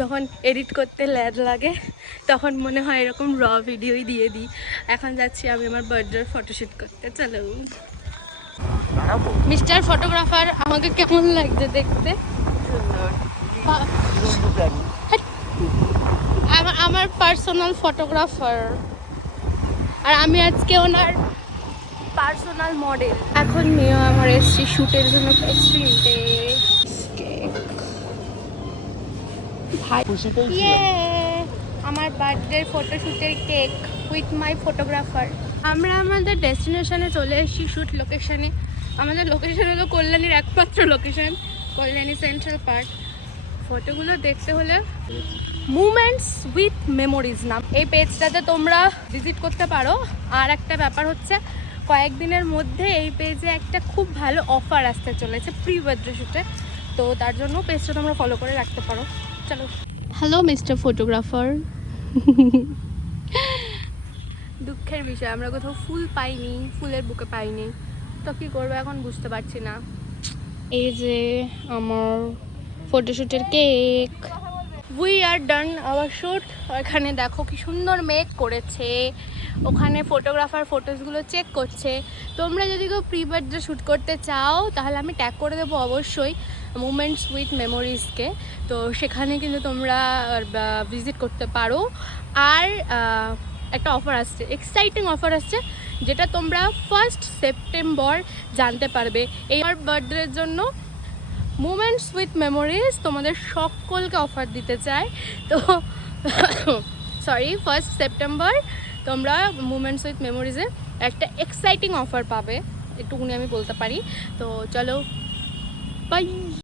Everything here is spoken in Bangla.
যখন এডিট করতে ল্যাদ লাগে তখন মনে হয় এরকম র ভিডিওই দিয়ে দিই। এখন যাচ্ছি আমি আমার বার্থডের ফটোশ্যুট করতে। চলো মিস্টার ফটোগ্রাফার, আমাকে কেমন লাগছে দেখতে? আমার পার্সোনাল ফটোগ্রাফার, আর আমি আজকে ওনার পার্সোনাল মডেল। এখন নিয়ে আমার এসছি শ্যুটের জন্য পেস্ট্রি নিতে। আমার বার্থডে ফটোশ্যুটের কেক উইথ মাই ফটোগ্রাফার। আমরা আমাদের ডেস্টিনেশনে চলে এসেছি, শ্যুট লোকেশনে। আমাদের লোকেশন হলো কল্যাণীর একমাত্র লোকেশন, কল্যাণী সেন্ট্রাল পার্ক। ফটোগুলো দেখতে হলে মুমেন্টস উইথ মেমোরিজ নাম এই পেজটাতে তোমরা ভিজিট করতে পারো। আর একটা ব্যাপার হচ্ছে, কয়েকদিনের মধ্যে এই পেজে একটা খুব ভালো অফার আসতে চলেছে প্রি বার্থডে শ্যুটে, তো তার জন্য পেজটা তোমরা ফলো করে রাখতে পারো। চলো। Hello mister photographer. দুঃখের বিষয় আমরা কোথাও ফুল পাইনি, ফুলের বুকে পাইনি, তো কী করবো এখন বুঝতে পারছি না। এই যে আমার ফটোশ্যুটের cake. We are done our shoot. এখানে দেখো কি সুন্দর মেক করেছে, ওখানে ফটোগ্রাফার ফটোসগুলো চেক করছে। তোমরা যদি কেউ প্রি বার্থডে শ্যুট করতে চাও তাহলে আমি ট্যাগ করে দেবো অবশ্যই মুমেন্টস উইথ মেমোরিজকে, তো সেখানে কিন্তু তোমরা ভিজিট করতে পারো। আর একটা অফার আসছে, এক্সাইটিং অফার আসছে, যেটা তোমরা 1 সেপ্টেম্বর জানতে পারবে। এই বার্থডের জন্য মুমেন্টস উইথ মেমোরিজ তোমাদের সকলকে অফার দিতে চায়। তো সরি, 1 সেপ্টেম্বর তোমরা মুমেন্টস উইথ মেমোরিজে একটা এক্সাইটিং অফার পাবে, এটুকুনি আমি বলতে পারি। তো চলো, বাই।